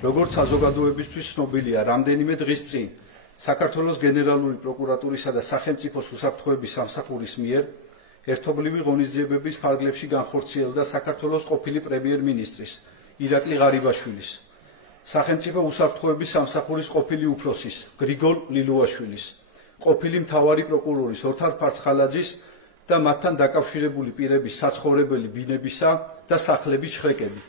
როგორც საზოგადოებისთვის ცნობილია, რამდენიმე დღის წინ საქართველოს გენერალური პროკურატურისა და სახელმწიფოს უსაფრთხოების სამსახურის მიერ ერთობლივი ღონისძიებების ფარგლებში განხორციელდა საქართველოს ყოფილი პრემიერ-მინისტრის ირაკლი ღარიბაშვილის, სახელმწიფო უსაფრთხოების სამსახურის ყოფილი უფროსის გრიგოლ ლილუაშვილის, ყოფილი მთავარი პროკურორის ოთარ ფარცხალაძის და მათთან დაკავშირებული პირების საცხოვრებელი ბინებისა და სახლების შრეკები,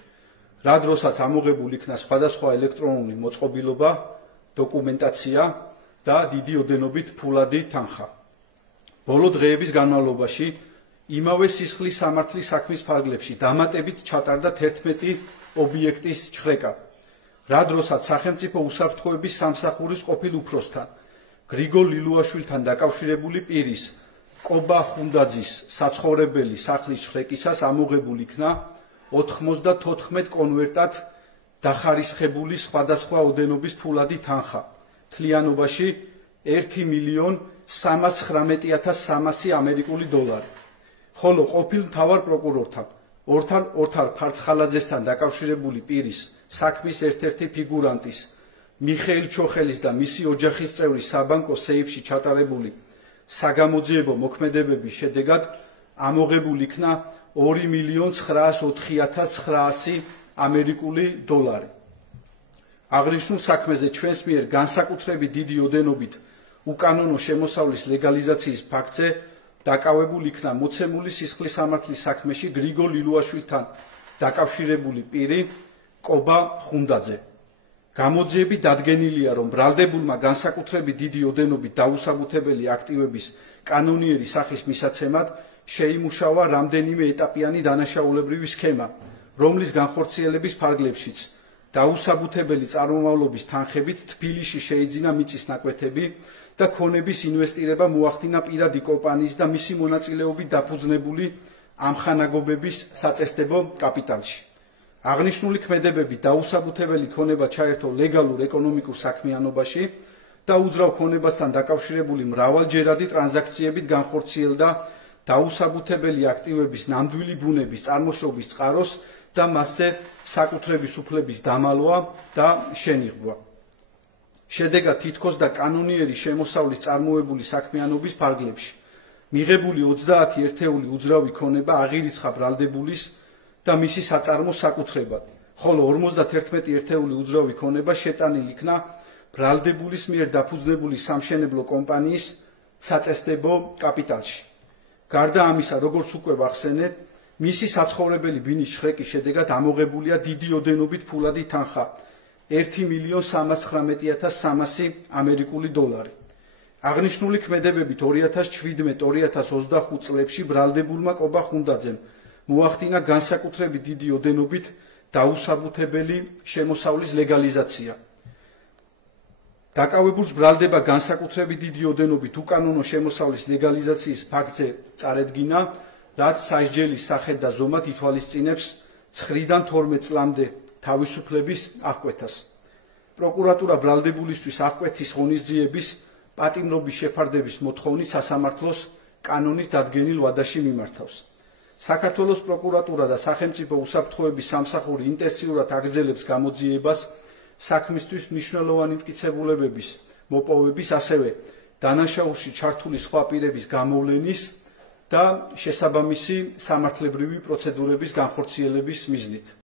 რა დროსაც ამოღებულ იქნა სხვადასხვა ელექტრონული მოწყობილობა, დოკუმენტაცია და დიდი ოდენობით ფულადი თანხა. ბოლო დღეების განმავლობაში იმავე სისხლის სამართლის საქმის ფარგლებში დამატებით ჩატარდა 11 ობიექტის შრეკა, რა დროსაც სახელმწიფო უსაფრთხოების სამსახურის ყოფილ უფროსთან, გრიგოლ ლილუაშვილთან დაკავშირებული პირის კობა ხუნდაძის საცხოვრებელი სახლის შრეკისას ამოღებულ იქნა 94 კონვერტად დახარისხებული სხვადასხვა ოდენობის ფულადი თანხა, მთლიანობაში 1.319.300 ამერიკული დოლარი. ხოლო ყოფილ მთავარ პროკურორთან ოთარ ფარცხალაძესთან დაკავშირებული პირის საქმის ერთ-ერთი ფიგურანტის მიხეილ ჩოხელის და მისი ოჯახის წევრის საბანკო სეიფში ჩატარებული საგამოძიებო მოქმედებების შედეგად ამოღებულ იქნა 2.904.900 ამერიკული დოლარი. აღნიშნულ საქმეზე ჩვენს მიერ განსაკუთრებით დიდი ოდენობით უკანონო შემოსავლის ლეგალიზაციის ფაქტზე დაკავებულ იქნა მოცემული სისხლის სამართლის საქმეში გრიგოლ ლილუაშვილთან დაკავშირებული პირი კობა ხუნდაძე. გამოძიებით დადგენილია, რომ ბრალდებულმა განსაკუთრებით დიდი ოდენობით დაუსაბუთებელი აქტივების კანონიერი სახის მისაცემად შეიმუშავა რამდენიმე ეტაპიანი დანაშაულებრივი სქემა, რომლის განხორციელების ფარგლებშიც დაუსაბუთებელი წარმომავლობის თანხებით თბილისში შეიძინა მიწის ნაკვეთები და ქონების ინვესტირება მოახდინა პირადი კომპანიის და მისი მონაწილეობით დაფუძნებული ამხანაგობების საწესდებო კაპიტალში. აღნიშნული ქმედებები დაუსაბუთებელი ქონება ჩაერთო ლეგალურ ეკონომიკურ საქმიანობაში და უძრავ ქონებასთან დაკავშირებული მრავალჯერადი ტრანზაქციებით განხორციელდა დაუსაბუთებელი აქტივების ნამდვილი ბუნების წარმოშობის წყაროს და მასზე საკუთრების უფლების დამალვა და შენიღბვა. შედეგად თითქოს და კანონიერი შემოსავლის წარმოებული საქმიანობის ფარგლებში მიღებული 30 ერთეული უძრავი ქონება აღირიცხა ბრალდებულის და მისი საწარმოს საკუთრებად, ხოლო 51 ერთეული უძრავი ქონება შეტანილ იქნა ბრალდებულის მიერ დაფუძნებული სამშენებლო კომპანიის საწესდებო კაპიტალში. გარდა ამისა, როგორც უკვე ვახსენეთ, მისი საცხოვრებელი ბინის შრეკის შედეგად ამოღებულია დიდი ოდენობით ფულადი თანხა 1.319.300 ამერიკული დოლარი. აღნიშნული ქმედებებით 2017-2025 წლებში ბრალდებულმა კობა ხუნდაძემ მოახდინა განსაკუთრებით დიდი ოდენობით დაუსაბუთებელი შემოსავლის ლეგალიზაცია. დაკავებულს ბრალდება განსაკუთრებით დიდი ოდენობით უკანონო შემოსავლის ლეგალიზაციის ფაქტზე წარედგინა, რაც სასჯელის სახედ და ზომად ითვალისწინებს 9-დან 12 წლამდე თავისუფლების აღკვეთას. პროკურატურა ბრალდებულისთვის აღკვეთის ღონისძიების პატიმრობის შეფარდების მოთხოვნით სასამართლოს კანონით დადგენილ ვადაში მიმართავს. საქართველოს პროკურატურა და სახელმწიფო უსაფრთხოების სამსახური ინტენსიურად აგრძელებს გამოძიებას საქმისთვის მნიშვნელოვანი მტკიცებულებების მოპოვების, ასევე დანაშაულში ჩართული სხვა პირების გამოვლენის და შესაბამისი სამართლებრივი პროცედურების განხორციელების მიზნით.